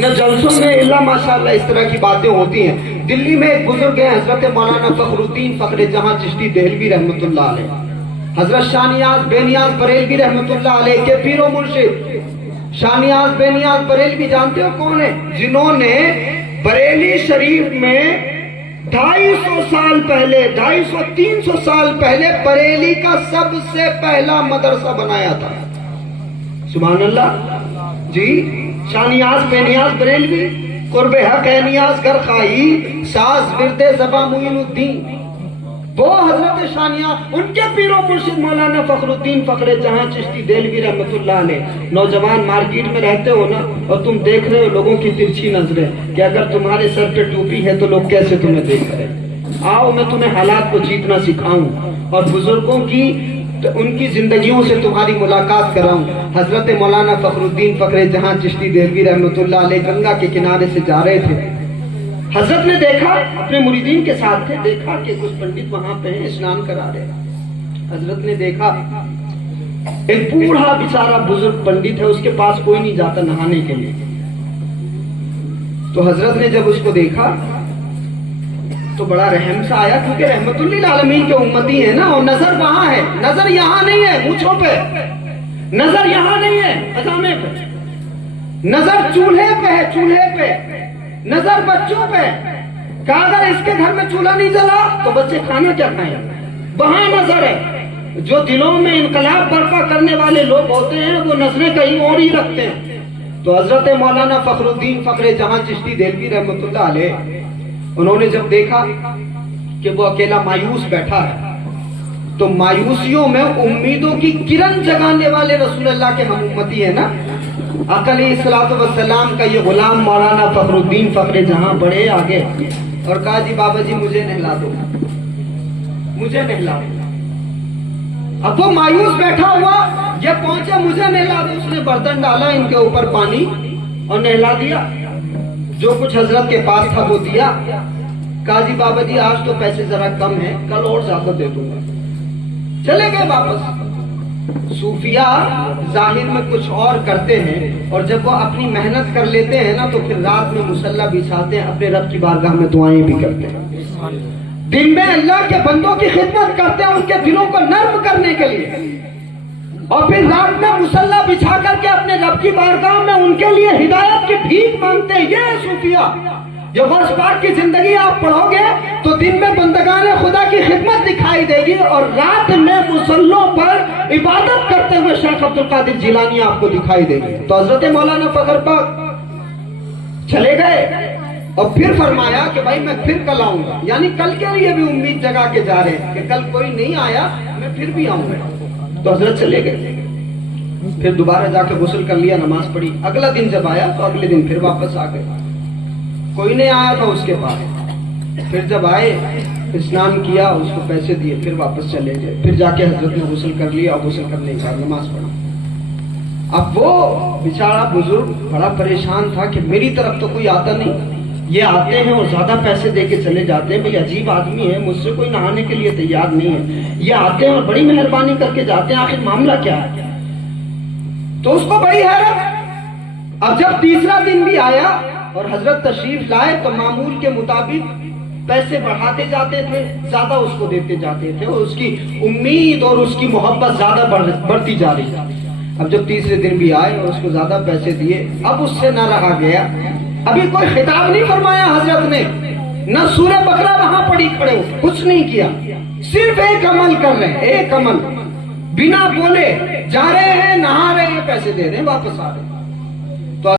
نہ جلسوں میں الا ماشاءاللہ اس طرح کی باتیں ہوتی ہیں۔ دلی میں ایک بزرگ ہیں حضرت مولانا فخر الدین فخر جہاں چشتی دہلوی رحمۃ اللہ علیہ، حضرت شاہ نیاز بے نیاز بریلوی رحمۃ اللہ علیہ کے پیر و مرشد شاہ نیاز بے نیاز بریلوی جانتے ہو کون ہے؟ جنہوں نے بریلی شریف میں 250 سال پہلے 300 سال پہلے بریلی کا سب سے پہلا مدرسہ بنایا تھا۔ سبحان اللہ جی، شاہ نیاز بے نیاز بریلوی، قرب حق ہے نیاز گر خواہی، ساز ورد زباں معین الدین، وہ حضرت شاہ نیاز، ان کے پیر و مرشد مولانا فخر الدین فخر جہاں چشتی دہلوی رحمۃ اللہ علیہ۔ نوجوان مارکیٹ میں رہتے ہو نا اور تم دیکھ رہے ہو لوگوں کی ترچھی نظریں کہ اگر تمہارے سر پہ ٹوپی ہے تو لوگ کیسے تمہیں دیکھ رہے ہیں۔ آؤ میں تمہیں حالات کو جیتنا سکھاؤں اور بزرگوں کی ان کی زندگیوں سے تمہاری ملاقات کراؤں۔ حضرت مولانا فخر الدین فخر جہاں چشتی دہلوی رحمۃ اللہ علیہ گنگا کے کنارے سے جا رہے تھے۔ حضرت نے دیکھا، اپنے مریدین کے ساتھ تھے، دیکھا کہ کچھ پنڈت وہاں پہ ہیں اسنان کرا رہے ہیں۔ حضرت نے دیکھا ایک بوڑھا بیچارہ بزرگ پنڈت ہے، اس کے پاس کوئی نہیں جاتا نہانے کے لیے۔ تو حضرت نے جب اس کو دیکھا تو بڑا رحم سا آیا، کیونکہ رحمت للعالمین کے امتی ہیں نا، اور نظر وہاں ہے، نظر یہاں نہیں ہے مونچھوں پہ، نظر یہاں نہیں ہے پجامے پہ، نظر چولہے پہ ہے، چولہے پہ نظر بچوں پہ، کہ اگر اس کے گھر میں چولہا نہیں جلا تو بچے کھانا کیا کھائیں، وہاں نظر ہے۔ جو دلوں میں انقلاب برپا کرنے والے لوگ ہوتے ہیں وہ نظریں کہیں اور ہی رکھتے ہیں۔ تو حضرت مولانا فخر الدین فخر جہاں چشتی دہلوی رحمۃ اللہ علیہ، انہوں نے جب دیکھا کہ وہ اکیلا مایوس بیٹھا ہے تو مایوسیوں میں امیدوں کی کرن جگانے والے رسول اللہ کے ہم امتی ہیں نا، آقا علیہ الصلوۃ والسلام کا یہ غلام مولانا فخر الدین فخر جہاں بڑے آگے اور کہا جی بابا جی مجھے نہلا دو، مجھے نہلا دو۔ اب وہ مایوس بیٹھا ہوا، یہ پہنچے مجھے نہلا دو، اس نے برتن ڈالا ان کے اوپر پانی اور نہلا دیا، جو کچھ حضرت کے پاس تھا وہ دیا۔ کہا جی بابا جی آج تو پیسے ذرا کم ہیں، کل اور زیادہ دے دوں گا۔ چلے گئے واپس۔ صوفیاء ظاہر میں کچھ اور کرتے ہیں اور جب وہ اپنی محنت کر لیتے ہیں نا تو پھر رات میں مصلی بچھاتے ہیں، اپنے رب کی بارگاہ میں دعائیں بھی کرتے ہیں، دن میں اللہ کے بندوں کی خدمت کرتے ہیں ان کے دلوں کو نرم کرنے کے لیے، اور پھر رات میں مصلی بچھا کر کے اپنے رب کی بارگاہ میں ان کے لیے ہدایت کی بھیک مانگتے ہیں۔ یہ صوفیاء، یہ غوث پاک کی زندگی آپ پڑھو گے تو دن میں بندگان خدا کی خدمت دکھائی دے گی اور رات میں مصلوں پر عبادت کرتے ہوئے شیخ عبد القادر جیلانی آپ کو دکھائی دے گی۔ تو حضرت مولانا فخر پاک چلے گئے اور پھر فرمایا کہ بھائی میں پھر کل آؤں گا، یعنی کل کے لیے بھی امید جگا کے جا رہے ہیں کہ کل کوئی نہیں آیا میں پھر بھی آؤں گا۔ تو حضرت چلے گئے، پھر دوبارہ جا کے غسل کر لیا، نماز پڑھی۔ اگلا دن جب آیا تو اگلے دن پھر واپس آ گئے، کوئی نہیں آیا تھا اس کے پاس۔ پھر جب آئے اسنان کیا، اس کو پیسے دیے، پھر واپس چلے گئے۔ پھر جا کے حضرت نے غسل کر لیا اور غسل کرنے کے بعد نماز پڑھا۔ اب وہ بیچارہ بزرگ بڑا پریشان تھا کہ میری طرف تو کوئی آتا نہیں، یہ آتے ہیں اور زیادہ پیسے دے کے چلے جاتے ہیں، بھئی عجیب آدمی ہے، مجھ سے کوئی نہانے کے لیے تیار نہیں ہے، یہ آتے ہیں اور بڑی مہربانی کر کے جاتے ہیں، آخر معاملہ کیا ہے؟ تو اس کو بڑی حیرت۔ اب جب تیسرا دن بھی آیا اور حضرت تشریف لائے تو معمول کے مطابق پیسے بڑھاتے جاتے تھے، زیادہ اس کو دیتے جاتے تھے، اور اس کی امید اور اس کی محبت زیادہ بڑھتی جا رہی تھی۔ اب جب تیسرے دن بھی آئے اور اس کو زیادہ پیسے دیے، اب اس سے نہ رہا گیا۔ ابھی کوئی خطاب نہیں فرمایا حضرت نے، نہ سورہ بقرہ وہاں پڑھی کھڑے ہو، کچھ نہیں کیا، صرف ایک عمل کر رہے ہیں، ایک عمل، بنا بولے جا رہے ہیں، نہا رہے ہیں، پیسے دے رہے ہیں، واپس آ رہے ہیں۔